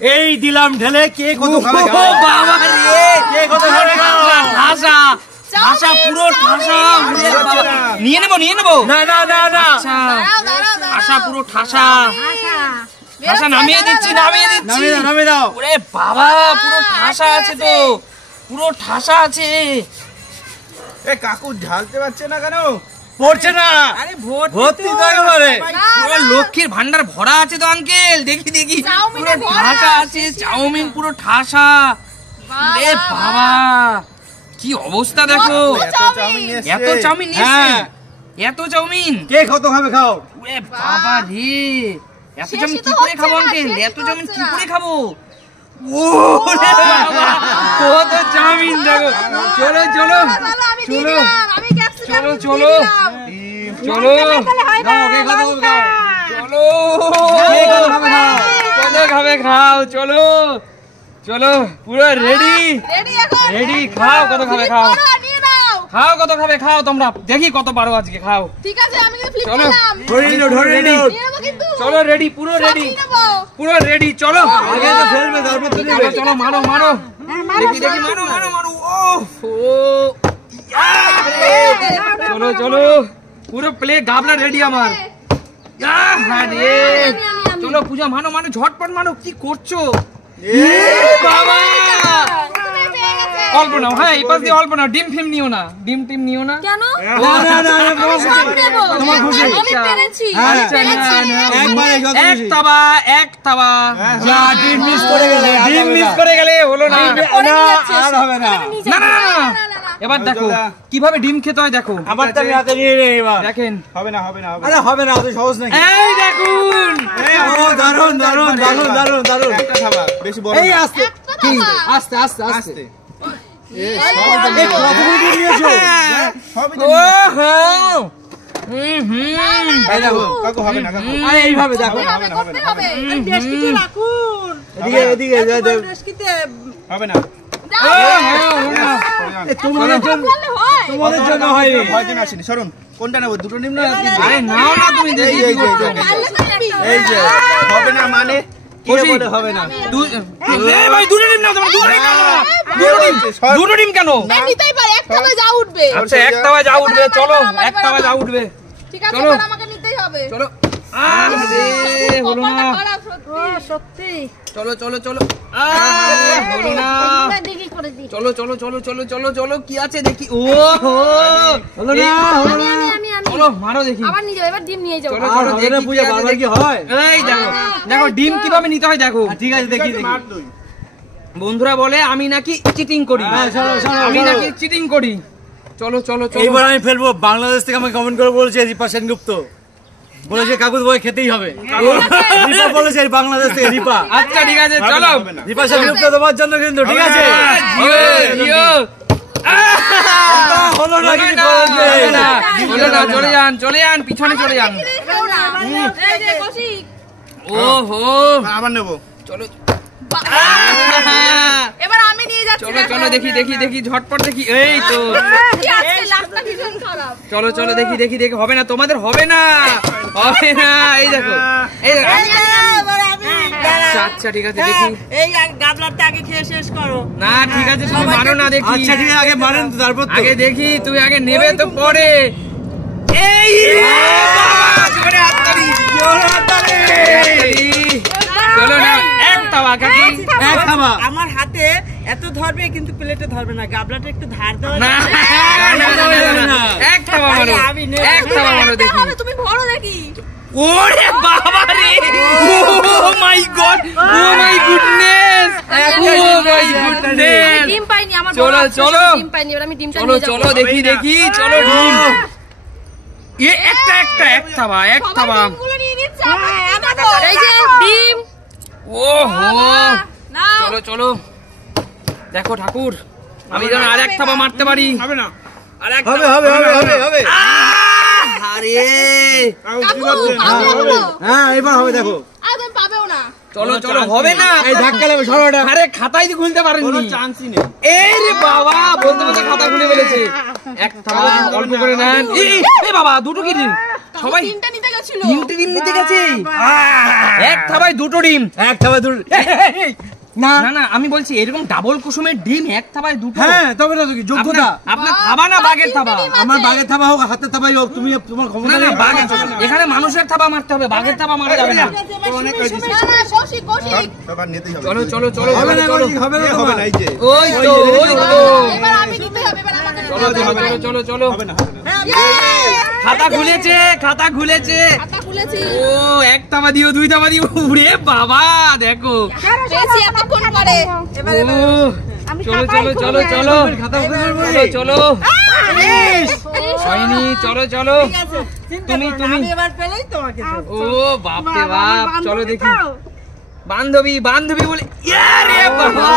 এই দিলাম ঢেলে, কে কত খাবে? বাবা রে, কে কত খাবে? ঠাসা ঠাসা, পুরো ঠাসা। নিয়ে নেবো নিয়ে নেবো। না না না না, ঠাসা পুরো ঠাসা। ঠাসা নামিয়ে দিচ্ছি নামিয়ে দিচ্ছি। নামে দাও। ওরে বাবা, পুরো ঠাসা আছে তো, পুরো ঠাসা আছে। এ কাকু ঢালতে পারছে না কেন? পড়ছে না। আরে ভর্তি তো একেবারে। পুরো লক্ষ্মীর ভান্ডার ভরা আছে তো আঙ্কেল। দেখি দেখি, পুরো ঠাসা আছে। চাউমিন পুরো ঠাসা। রে বাবা, কি অবস্থা দেখো। এত চাউমিন নিয়েছে, এত চাউমিন। কে কত খাবে খাও? ওরে বাবা রে, এত চাউমিন কি করে খাবো আঙ্কেল? এত চাউমিন কি করে খাবো? ওরে বাবা, কত চাউমিন দেখো। চলো চলো চলো চলো চলো চলো, কে কত খাবে খাও? চলো কে কত খাবে খাও? কত খাবে খাও? চলো চলো, পুরো রেডি রেডি। খাও কত খাবে খাও, খাও কত খাবে খাও। তোমরা দেখি কত পারো আজকে, খাও। ঠিক আছে, আমি কিন্তু ফ্লিপ চলো করলাম। ধরে রেডি, নিয়ে নেবো কিন্তু। চলো রেডি, পুরো রেডি, সব নিয়ে নেবো। পুরো রেডি। চলো আগে তো ফেলবে, তারপর তো চলো নেবে। চলো, মারো মারো, দেখি দেখি, মারো মারো মারো। চলো চলো, পুরো প্লেট গাবলা রেডি আমার। চলো পূজা, মানো মানো, ঝটপট মানো। কি করছো বাবা? অল্প নাও, হ্যাঁ এই পাশ দিয়ে অল্প নাও। ডিম ফিম নিও না, ডিম টিম নিও না। কেন? না না না, সব নেবো। তোমার খুশি। আমি পেরেছি। হ্যাঁ, আমি পেরেছি। একবারে যত এক খুশি। তাবা, এক তাবা। যা ডিম মিস করে গেলে, ডিম মিস করে গেলে হলো না। না আর হবে না। না না না, এবার দেখো কিভাবে ডিম খেতে হয়। দেখো আবার তো আমি হাতে নিয়ে নেই এবার। দেখেন, হবে না হবে না হবে না। আরে হবে না, অত সহজ নাকি? এই দেখুন। ও দারুন দারুন দারুন দারুন দারুন। একটা খাবা, বেশি বড় এই না। আস্তে, একটা কি? খাবা। আস্তে আস্তে আস্তে। আস্তে। এই কতগুলো ডিম নিয়েছো? সবই তো ও নিয়ে- হো, হুম। এই দেখো, কাকু হবে না কাকু। আরে এইভাবে দেখো। হবে, করতে হবে। এদিকে এদিকে যা যা। হবে না। যাও। এ তোমাদের জন্য, করলে হয়। তোমাদের জন্য হয়নি। ভয় দিন আসেনি। সরুন, কোনটা নেবো? দুটো নিম না তিনটে? আরে নাও না তুমি, দেখি এই, কি এই, করছো। এই, পারলে তুমি একটা। এই যে হবে না মানে কে খুশি? বলে হবে না? এই ভাই, দুটো ডিম নাও, তোমরা দুটো ডিম নাও। দুটো ডিম কেন? আমি নিতেই পারি, একটা হলে যা উঠবে। আচ্ছা এক তাওয়ায় যা উঠবে, চলো এক তাওয়ায় যা উঠবে। ঠিক আছে, চলো। এবার আমাকে নিতেই হবে। চলো, আরে হলো না। কপালটা খারাপ, সত্যি। চলো চলো চলো, হলো না। দেখি করে দিই। চলো চলো চলো চলো চলো চলো, কি আছে দেখি। ও হো, হলো না, হলো না। আমি চলো মারো দেখি। আবার নিয়ে যাবো, এবার ডিম নিয়ে যাবো। চলো আর চলো, হবে না দেখি পূজা, কি আছে বারবার দেখি। কি হয়? এই দেখো দেখো ডিম কিভাবে নিতে হয় দেখো। ঠিক আছে, দেখি দেখি। মার তুই। বন্ধুরা বলে আমি নাকি চিটিং করি, হ্যাঁ, চলো, চলো, আমি চলো। নাকি চিটিং করি। চলো চলো চলো, এইবার আমি ফেলবো। বাংলাদেশ থেকে আমাকে কমেন্ট করে বলেছে রিপা সেনগুপ্ত, বলেছে কাকু তোমাকে খেতেই হবে। রিপা বলেছে বাংলাদেশ থেকে, রিপা। আচ্ছা ঠিক আছে চলো। হবে না। রিপা সেনগুপ্ত তোমার জন্য কিন্তু, ঠিক আছে? জিও, জিও। হলো না, কিছু না, করার নেই। হবে না, হলো না, চলে যান চলে যান, পিছনে চলে যান। এই যে কৌশিক, ও হো, আবার নেবো। চলো এবার আমি নিয়ে যাচ্ছি। চলো চলো, দেখি দেখি দেখি, ঝটপট দেখি। এই তো কি আজকে লাস্টটা ভীষণ খারাপ। চলো চলো, দেখি দেখি দেখি। হবে না, তোমাদের হবে না, হবে না। এই দেখো, এই দেখো। আচ্ছা আচ্ছা ঠিক আছে, দেখি। এই গাবলাটা আগে খেয়ে শেষ করো। না ঠিক আছে, তুমি মানো না, দেখি। আচ্ছা ঠিক আছে, আগে মারেন তো, তারপর তো। আগে দেখি, তুমি আগে নেবে তো পরে। এই বাবা, জোরে হাততালি, জোরে হাততালি। চলো না, এক তাওয়া কাকি, এক খাবা। আমার হাতে এত ধরবে কিন্তু প্লেটে ধরবে না, গাবলাটা একটু ধার দেওয়া না, না, এক তাওয়া মারো, আমি নেব। এক তাওয়া মারো দেখতে দেখি। হবে, তুমি ভরো দেখি। ওরে বাবা রে, oh my God, oh my goodness, oh my goodness. ডিম পাইনি, আমার চলো, বড় আফসোস, চলো। আমি ডিম পাইনি, এবার আমি ডিমটা চলো নিয়ে যাবো। চলো, দেখি দেখি, চলো ডিম। এ একটা একটা, এক থাবা, এক সবাই থাবা। ডিমগুলো নিয়ে নিচ্ছে, আমার ডিম আছে। এই যে ডিম। ও হো, নাও। চলো চলো। দেখো ঠাকুর, আমি যেন আর এক থাবা মারতে পারি। হবে না। আর এক হবে হবে হবে হবে হবে। আরে কাকু, কি ভাবছেন? পাবো। হ্যাঁ এবার হবে, দেখো। আর তুমি পাবেও না। চলো চলো, হবে না। এই ধাক্কা লাগবে, সরো এটা। আরে খাতাই তো খুলতে কোনো পারেননি। চান্সই নেই। এই রে বাবা, বলতে বলতে খাতা খুলে ফেলেছে। এক থাবা অল্প করে নেন। এই বাবা, দুটো কি দিন? কাকু সবাই তিনটা নিতে গেল, গেছিল। 3টে ডিম নিতে গেছে। এক থাবায় 2টো ডিম। এক থাবা দূর না না না, আমি বলছি এরকম ডাবল কুসুমের ডিম এক থাবায় 2টো। হ্যাঁ তবে না তো কি যোগ্যতা। আপনার থাবা না বাঘের থাবা? আমার বাঘের থাবা হোক হাতের থাবাই হোক, তুমি তোমার না ক্ষমতা না, নেই। বাঘের এখানে মানুষের থাবা মারতে হবে, বাঘের থাবা মারা যাবে না। অনেক হয়েছে। না না কৌশিক কৌশিক সবার নিতেই হবে। চলো চলো চলো হবে না চলো কৌশিক, হবে না হবে তোমার। না, এই যে ওই তো ওই তো এবার আমি নিতে হবে, এবার আমাকে নিতে চলো হবে। চলো চলো চলো চলো। হবে না। খাতা খুলেছে, খাতা খুলেছে। খাতা খুলেছি। ও এক থাবা দিও, 2 থাবা দিও। উরে বাবা দেখো। পেয়েছি এতক্ষণ পরে। ও চলো চলো চলো চলো খাতা খুলে চলো বলি। চলো। হয়নি, চলো চলো। তুমি তুমি আমি এবার পেলেই তোমাকে দেবো। ও বাপ রে বাপ, চলো দেখি। বান্ধবী বান্ধবী বলে আরে বাবা।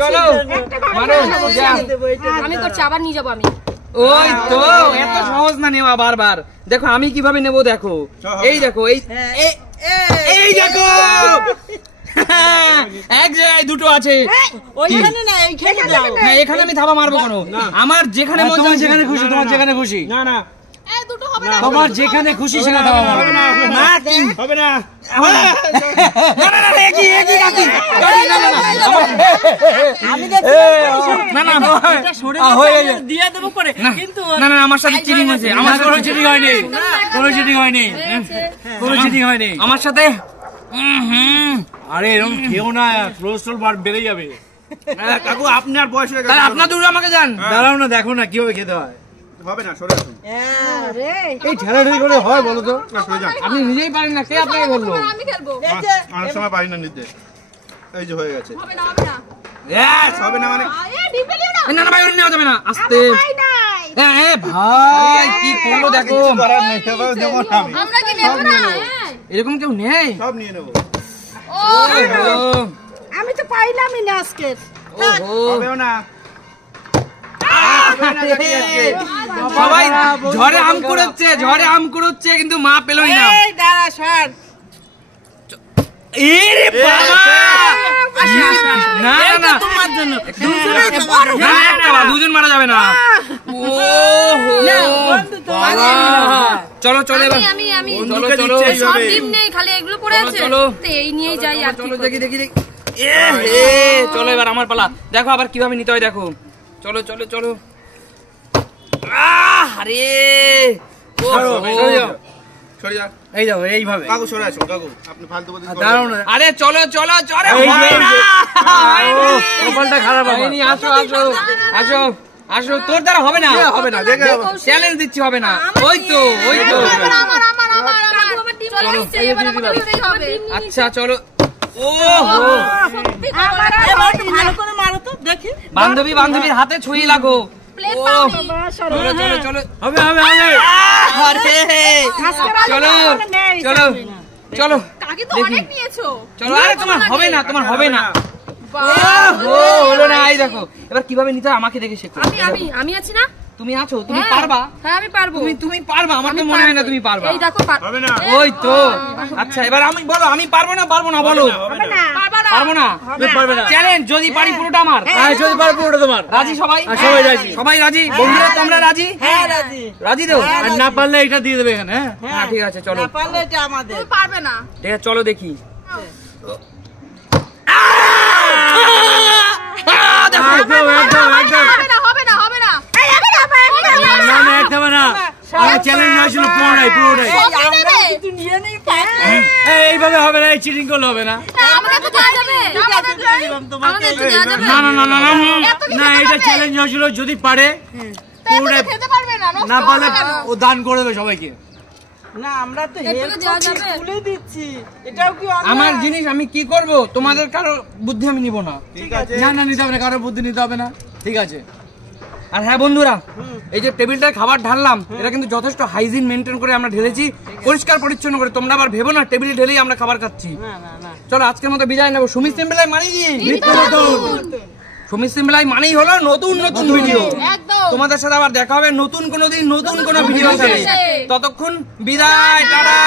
চলো মারো যা। আমি করছি, আবার নিয়ে যাবো আমি। ওই তো এত সহজ না নেওয়া বারবার। দেখো আমি কিভাবে নেবো, দেখো এই দেখো এই এই দেখো এক জায়গায় 2টো আছে। ওইখানে না, এইখানে দাও। হ্যাঁ এখানে আমি থাবা মারবো কেন? আমার যেখানে মন তোমার চায় যেখানে খুশি, তোমার যেখানে খুশি, না না এই দুটো হবে না। তোমার যেখানে খুশি সেখানে থাবা মারো। না কি হবে না। না না না একই একই কাকি কাকি না না না আমি দেখছি না না এটা সরে হয়ে যাবে, যায়। দিয়ে দেবো পরে কিন্তু না না আমার সাথে চিটিং হয়েছে, আমার আমার কোনো সাথে চিটিং হয়নি, কোনো চিটিং হয়নি, কোনো চিটিং হয়নি। আমার সাথে আরে এরকম খেও না, কোলেস্ট্রল বেড়ে যাবে। কাকু আপনার বয়স হয়ে তাহলে গেছে। আপনার দূরে আমাকে যান। দাঁড়াও না, দেখো না কিভাবে খেতে হয়। হবে না, সরে আসুন। এই ঠেলাঠেলি করে হয় বলো তো? না, সরে যান। আপনি নিজেই পারেন না, কে আপনাকে বললো? আমি খেলবো। অনেক সময় পারি না নিতে। এই যে হয়ে গেছে। হবে না হবে না। হবে না মানে এই ডিম ফেলিও না। না না ভাই ওটা নেওয়া যাবে না, আস্তে। ভাই কি করলো দেখো। করার নেই, এবার যেমন আমি আমরা কি নেব না? হ্যাঁ। এরকম কেউ নেই। সব নিয়ে নেবো। ওহো আমি তো পাইলামই না আজকে। ওহো হবেও না। সবাই ঝড়ে আম কুড়োচ্ছে, ঝড়ে আম কুড়োচ্ছে, কিন্তু মা পেলই না। এই দাঁড়া সর। এরে বাবা না না না তোমার জন্য না, একটা বা, 2জন মারা যাবে না। বন্ধু তোমার চলো চলো এবার আমি চলো চলো সব ডিম নেই, খালি এগুলো পড়ে চলো, আছে। চলো। তো এই নিয়েই যাই আর কি চলো করব। দেখি দেখি দেখি চলো এবার আমার পালা। দেখো আবার কিভাবে নিতে হয়, দেখো। চলো চলো চলো। আরে সরে যান। এই যাও এইভাবে। কাকু সরে আসুন, কাকু আপনি ফালতু বলতে দাঁড়াও না, আরে চলো চলো চলো। এই যে, হয় না, হয়নি। কপালটা খারাপ আমার। হয়নি, আসো আসো আসো আসো। তোর দ্বারা হবে না, হবে না, দেখে হবে। চ্যালেঞ্জ দিচ্ছি, হবে না। ওই তো ওই তো। আমার আমার ডিম চলে এসেছে, এবার আমাকে নিতেই হবে। আচ্ছা চলো। ও সত্যি আমার এবার একটু ভালো করে মারো তো দেখি। বান্ধবী বান্ধবীর হাতে ছুঁয়ে লাগো। প্লেট ও পাওনি। চলো চলো চলো। হবে হবে হবে। আরে চলো চলো চলো কাকি তো অনেক নিয়েছো। চলো। আরে তোমার হবে না, তোমার হবে না। বাহ। ও হলো না, এই দেখো। এবার কিভাবে নিতে হয় আমাকে দেখে শেখো। আমি আছি না? তুমি আছো, তুমি হ্যাঁ। পারবা। হ্যাঁ আমি পারবো। তুমি পারবা, আমার তো মনে হয় না তুমি পারবা। এই দেখো হবে না। ওই তো। আচ্ছা এবার আমি বলো, আমি পারবো না বলো। হবে না। পারবা না। পারবো না, পারবে না। চ্যালেঞ্জ। যদি পারি পুরোটা আমার। হ্যাঁ যদি পারবো ওটা তোমার। রাজি সবাই? সবাই রাজি। সবাই রাজি? বন্ধুরা তোমরা রাজি? হ্যাঁ রাজি। রাজি তো? আর না পারলে এটা দিয়ে দেবে এখানে। হ্যাঁ হ্যাঁ ঠিক আছে চলো। না পারলে এটা আমাদের। তুমি পারবে না। ঠিক আছে চলো দেখি। একদম একদম একদম। হবে না হবে না হবে না। এই হবে না না না একটা হবে না। আমার চ্যালেঞ্জ না ছিল পুরোটাই পুরোটাই। আমরা কিছু নিয়ে নেই পাই। এইভাবে হবে না, এই চিটিং করলে হবে না। আমাকে তো দেওয়া যাবে। আমাদের তোমাকে তো দেওয়া যাবে। না না না না না না এটা চ্যালেঞ্জ হয়েছিল, যদি পারে পুরোটাই, খেতে পারবে না। নষ্ট না হবে পারলে কেন? ও দান করে দেবে সবাইকে। না আমরা তো এটুকু হেল্প দেওয়া করছি, যাবে? তুলে দিচ্ছি। এটাও কি অন্যায়? আমার জিনিস আমি কি করব? তোমাদের কারো বুদ্ধি আমি নিব না। ঠিক আছে। না না নিতে হবে না, কারোর বুদ্ধি নিতে হবে না। ঠিক আছে। আর হ্যাঁ বন্ধুরা, এই যে টেবিলটায় খাবার ঢাললাম, এটা কিন্তু যথেষ্ট হাইজিন মেনটেন করে আমরা ঢেলেছি, পরিষ্কার পরিচ্ছন্ন করে। তোমরা আবার ভেবো না টেবিলে ঢেলেই আমরা খাবার খাচ্ছি। না না না। চলো আজকের মতো বিদায় নেবো। সুমিত সিম্বলাই মানেই কি? নিত্য নতুন। সুমিত সিম্বলাই মানেই হলো নতুন নতুন ভিডিও। একদম। তোমাদের সাথে আবার দেখা হবে নতুন কোনো দিন, নতুন কোনো ভিডিও সাথে। ততক্ষণ বিদায়, টাটা।